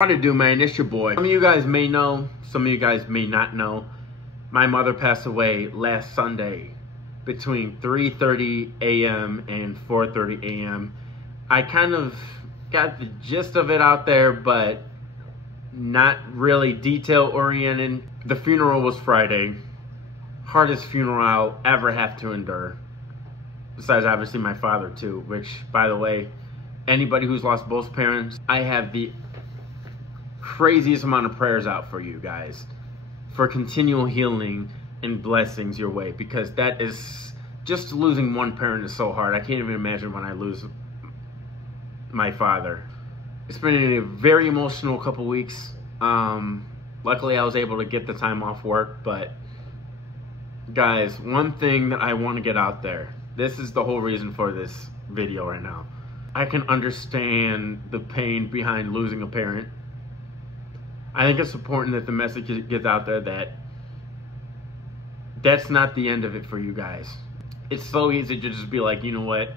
What to do, man? It's your boy. Some of you guys may know, some of you guys may not know. My mother passed away last Sunday between 3:30 a.m. and 4:30 a.m. I kind of got the gist of it out there, but not really detail oriented. The funeral was Friday. Hardest funeral I'll ever have to endure. Besides, obviously, my father too, which, by the way, anybody who's lost both parents, I have the craziest amount of prayers out for you guys for continual healing and blessings your way, because that is just losing one parent is so hard. I can't even imagine when I lose my father. It's been a very emotional couple weeks. Luckily I was able to get the time off work, but guys, one thing that I want to get out there, this is the whole reason for this video right now. I can understand the pain behind losing a parent. I think it's important that the message gets out there that that's not the end of it for you guys. It's so easy to just be like, you know what?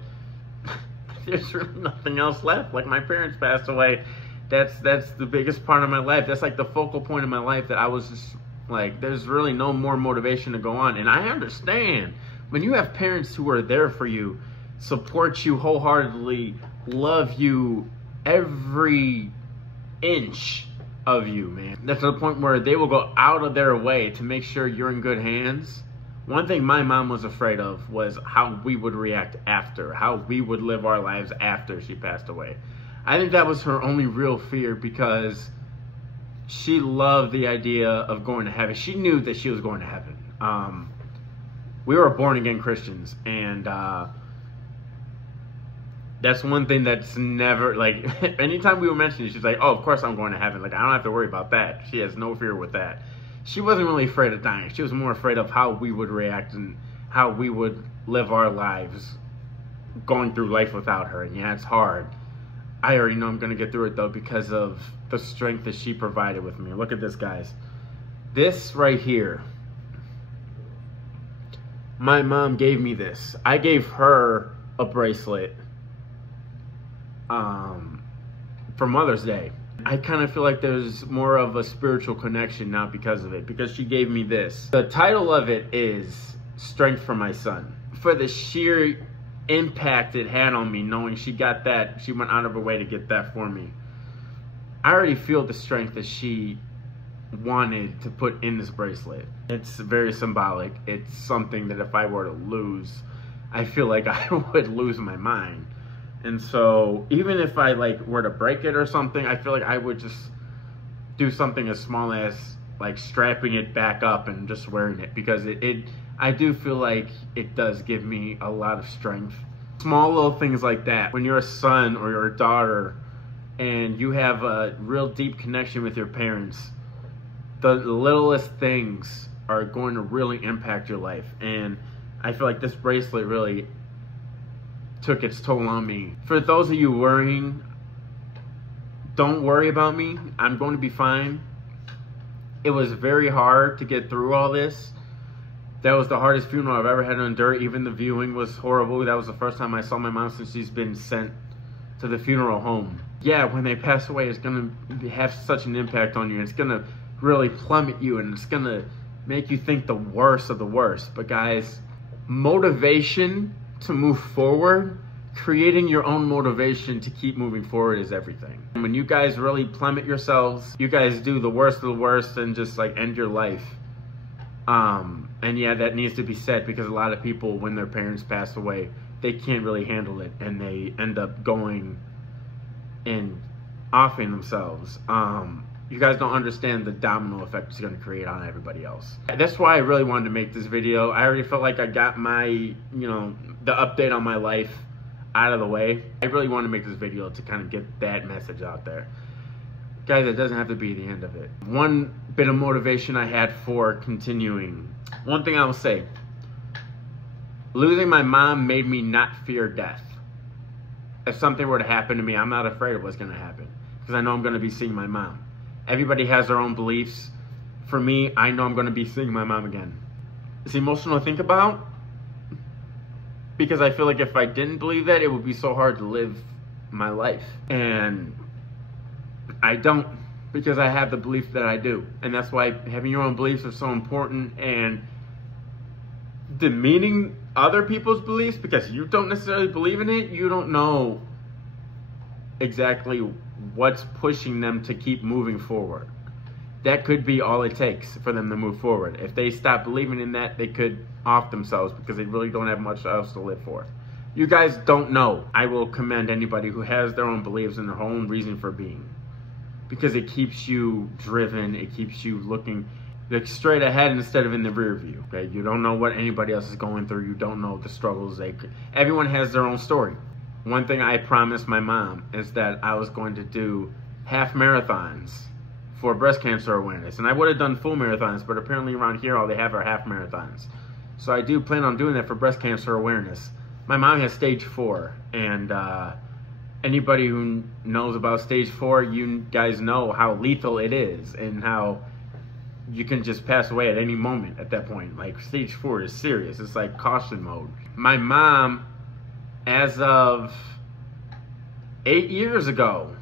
There's really nothing else left. Like, my parents passed away. That's the biggest part of my life. That's like the focal point of my life that I was just like, there's really no more motivation to go on. And I understand when you have parents who are there for you, support you wholeheartedly, love you every inch of you, man. That's to the point where they will go out of their way to make sure you're in good hands. One thing my mom was afraid of was how we would react after, how we would live our lives after she passed away. I think that was her only real fear, because she loved the idea of going to heaven. She knew that she was going to heaven. We were born again Christians, and that's one thing that's never, like, anytime we were mentioning it, she's like, oh, of course I'm going to heaven. Like, I don't have to worry about that. She has no fear with that. She wasn't really afraid of dying. She was more afraid of how we would react and how we would live our lives going through life without her. And yeah, it's hard. I already know I'm going to get through it, though, because of the strength that she provided with me. Look at this, guys. This right here, my mom gave me this. I gave her a bracelet for Mother's Day. I kind of feel like there's more of a spiritual connection now because of it, because she gave me this. The title of it is Strength for My Son. For the sheer impact it had on me, knowing she got that, she went out of her way to get that for me. I already feel the strength that she wanted to put in this bracelet. It's very symbolic. It's something that if I were to lose, I feel like I would lose my mind. And so even if I were to break it or something, I feel like I would just do something as small as like strapping it back up and just wearing it, because I do feel like it does give me a lot of strength. Small little things like that. When you're a son or you're a daughter and you have a real deep connection with your parents, the littlest things are going to really impact your life. And I feel like this bracelet really took its toll on me. For those of you worrying, don't worry about me. I'm going to be fine. It was very hard to get through all this. That was the hardest funeral I've ever had to endure. Even the viewing was horrible. That was the first time I saw my mom since she's been sent to the funeral home. Yeah, when they pass away, it's going to have such an impact on you. It's going to really plummet you, and it's going to make you think the worst of the worst. But guys, motivation to move forward, creating your own motivation to keep moving forward is everything. And when you guys really plummet yourselves, you guys do the worst of the worst and just like end your life. And yeah, that needs to be said, because a lot of people, when their parents pass away, they can't really handle it and they end up going and offing themselves. You guys don't understand the domino effect it's going to create on everybody else. That's why I really wanted to make this video. I already felt like I got my, the update on my life out of the way. I really wanted to make this video to kind of get that message out there. Guys, it doesn't have to be the end of it. One bit of motivation I had for continuing. One thing I will say, losing my mom made me not fear death. If something were to happen to me, I'm not afraid of what's going to happen, because I know I'm going to be seeing my mom. Everybody has their own beliefs. For me, I know I'm going to be seeing my mom again. It's emotional to think about, because I feel like if I didn't believe that, it would be so hard to live my life. And I don't. because I have the belief that I do. And that's why having your own beliefs are so important, and demeaning other people's beliefs because you don't necessarily believe in it, you don't know exactly what's pushing them to keep moving forward. That could be all it takes for them to move forward. If they stop believing in that, they could off themselves because they really don't have much else to live for. You guys don't know. I will commend anybody who has their own beliefs and their own reason for being, because it keeps you driven. It keeps you looking like straight ahead instead of in the rear view. Okay, you don't know what anybody else is going through. You don't know the struggles everyone has their own story. One thing I promised my mom is that I was going to do half marathons for breast cancer awareness, and I would have done full marathons, but apparently around here all they have are half marathons. So I do plan on doing that for breast cancer awareness. My mom has stage 4, and anybody who knows about stage 4, you guys know how lethal it is and how you can just pass away at any moment at that point. Like, stage 4 is serious. It's like caution mode. My mom, as of 8 years ago,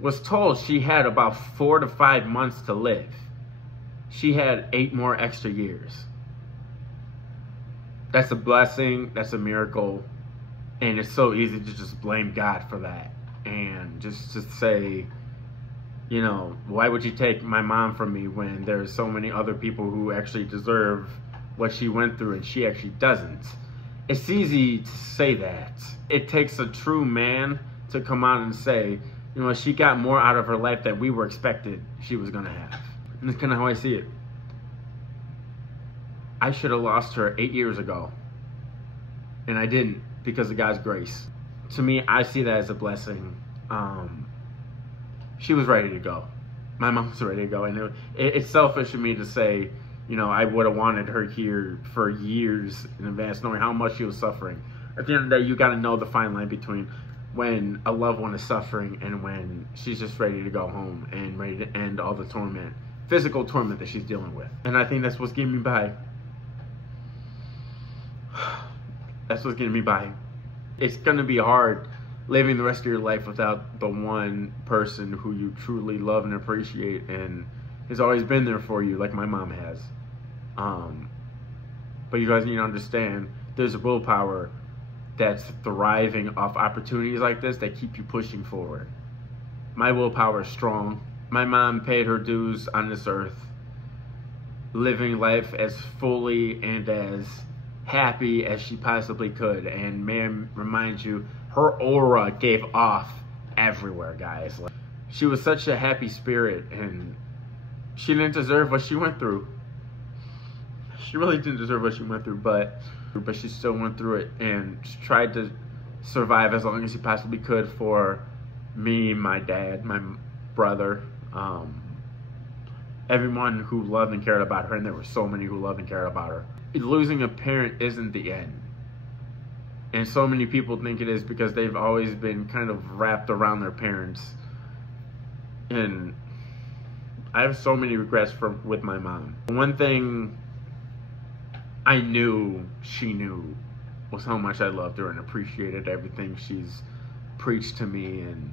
was told she had about 4 to 5 months to live. She had 8 more extra years. That's a blessing. That's a miracle. And it's so easy to just blame God for that. And just to say, you know, why would you take my mom from me when there's so many other people who actually deserve what she went through and she actually doesn't? It's easy to say that. It takes a true man to come out and say, you know, she got more out of her life than we were expected she was going to have. And that's kind of how I see it. I should have lost her 8 years ago. And I didn't, because of God's grace. To me, I see that as a blessing. She was ready to go. My mom was ready to go. And it's selfish of me to say, you know, I would have wanted her here for years in advance, knowing how much she was suffering. At the end of the day, you got to know the fine line between when a loved one is suffering and when she's just ready to go home and ready to end all the torment, physical torment that she's dealing with. And I think that's what's getting me by. That's what's getting me by. It's going to be hard living the rest of your life without the one person who you truly love and appreciate and has always been there for you, like my mom has. But you guys need to understand, there's a willpower that's thriving off opportunities like this that keep you pushing forward. My willpower is strong. My mom paid her dues on this earth, living life as fully and as happy as she possibly could. And man, remind you, her aura gave off everywhere, guys. Like, she was such a happy spirit, and she didn't deserve what she went through. She really didn't deserve what she went through, but she still went through it and tried to survive as long as she possibly could for me, my dad, my brother, everyone who loved and cared about her, and there were so many who loved and cared about her. Losing a parent isn't the end. And so many people think it is because they've always been kind of wrapped around their parents. And I have so many regrets with my mom. One thing I knew she knew was how much I loved her and appreciated everything she's preached to me and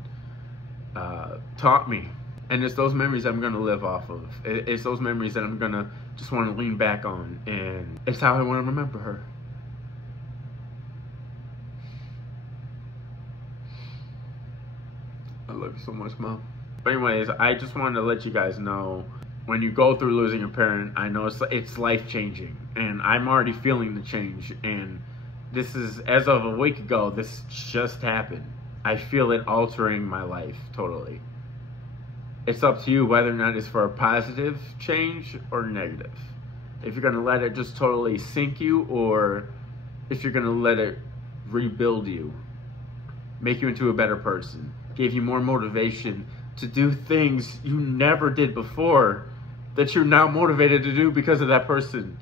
taught me. And it's those memories I'm going to live off of. It's those memories that I'm going to just want to lean back on. And it's how I want to remember her. I love you so much, Mom. But anyways, I just wanted to let you guys know, when you go through losing a parent, I know it's life-changing. And I'm already feeling the change. And this is, as of a week ago, this just happened. I feel it altering my life totally. It's up to you whether or not it's for a positive change or negative. If you're going to let it just totally sink you, or if you're going to let it rebuild you, make you into a better person, give you more motivation to do things you never did before that you're now motivated to do because of that person.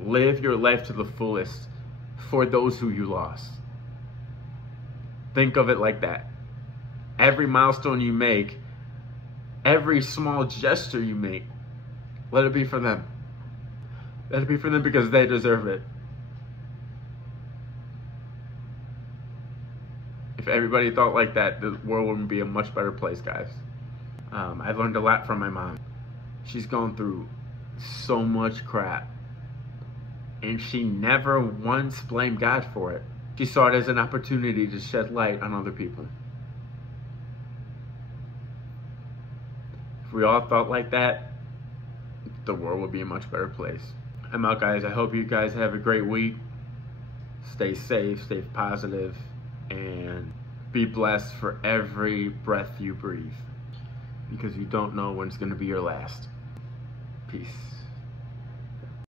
Live your life to the fullest for those who you lost. Think of it like that. Every milestone you make, every small gesture you make, let it be for them. Let it be for them because they deserve it. If If everybody thought like that, the world would be a much better place, guys. I've learned a lot from my mom. She's gone through so much crap, and she never once blamed God for it. She saw it as an opportunity to shed light on other people. If we all thought like that, the world would be a much better place. I'm out, guys. I hope you guys have a great week. Stay safe, stay positive, and be blessed for every breath you breathe, because you don't know when it's going to be your last. Peace.